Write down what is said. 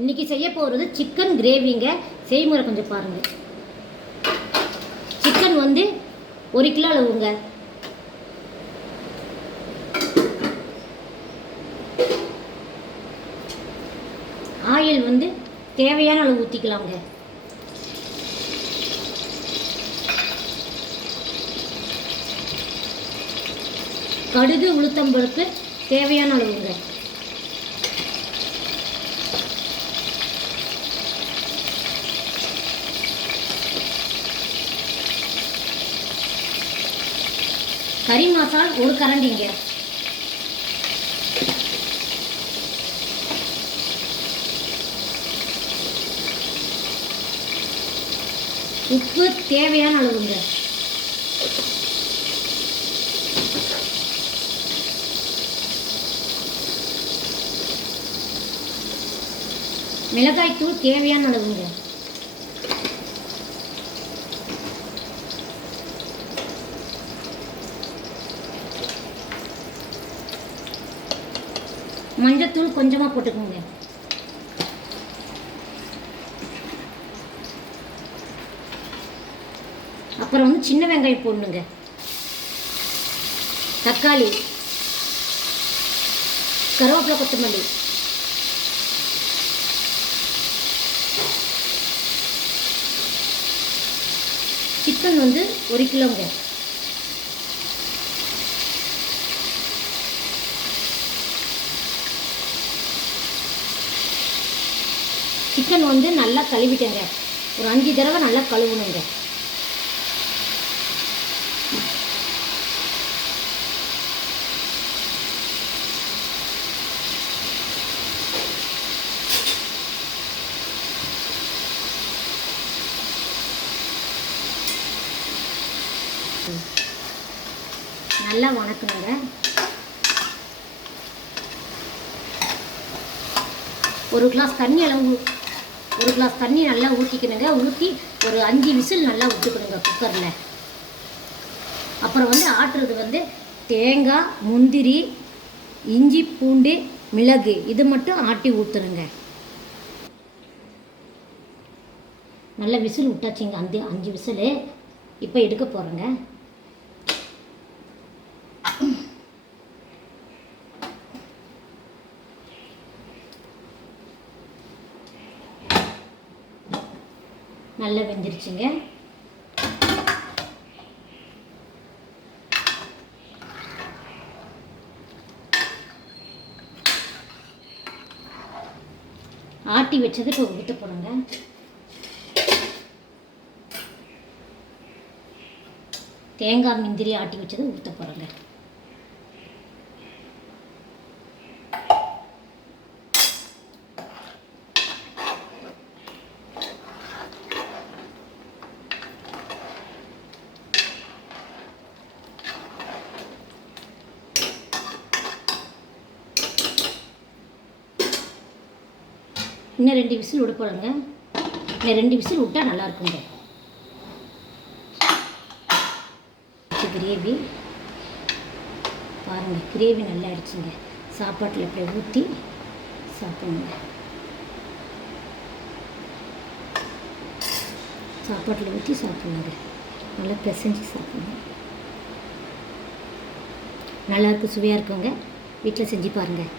இன்னைக்கு செய்ய போகிறது சிக்கன் கிரேவிங்க செய்முறை கொஞ்சம் பாருங்கள் சிக்கன் வந்து ஒரு கிலோ அளவுங்க. ஆயில் வந்து தேவையான அளவு ஊற்றிக்கலாங்க கடுகு உளுத்தம்பருப்பு தேவையான அளவுங்க. கறி மசால் ஒரு கரண்டிங்க உப்பு தேவையான அளவுங்க. மிளகாய்த்தூள் தேவையான அளவுங்க. மஞ்சத்தூள் கொஞ்சமாக போட்டுக்கோங்க. அப்புறம் வந்து சின்ன வெங்காயம் போடணுங்க. தக்காளி கருவேப்பிலை கொத்தமல்லி. சிக்கன் வந்து ஒரு கிலோங்க. சிக்கன் வந்து நல்லா கழுவிட்டேங்க. ஒரு அஞ்சு தடவை நல்லா கழுவணுங்க. நல்லா வணக்கணுங்க. ஒரு கிளாஸ் தண்ணி அளவு ஒரு கிளாஸ் தண்ணி நல்லா ஊற்றிக்கணுங்க ஊற்றி ஒரு அஞ்சு விசில் நல்லா விட்டுக்கணுங்க குக்கரில் அப்புறம் வந்து ஆட்டுறது வந்து தேங்காய் முந்திரி இஞ்சி பூண்டு மிளகு. இது மட்டும் ஆட்டி ஊற்றுருங்க நல்ல விசில் விட்டாச்சுங்க. அந்த அஞ்சு விசில். இப்போ எடுக்க போகிறேங்க நல்லா வெந்துருச்சுங்க. ஆட்டி வச்சது இப்போ ஊற்ற போடுங்க. தேங்காய் முந்திரி ஆட்டி வச்சது ஊற்ற போகிறேங்க இன்னும் ரெண்டு விசில் விட போகிறேங்க இன்னும் ரெண்டு விசில் விட்டால் நல்லாயிருக்குங்க கிரேவி பாருங்கள் கிரேவி நல்லா ஆயிடுச்சுங்க. சாப்பாட்டில் அப்படியே ஊற்றி சாப்பிடுங்க. சாப்பாட்டில் ஊற்றி சாப்பிடுங்க. நல்லா பிசைஞ்சு சாப்பிடுங்க. நல்லா சுவையாக இருக்குங்க. வீட்டில் செஞ்சு பாருங்கள்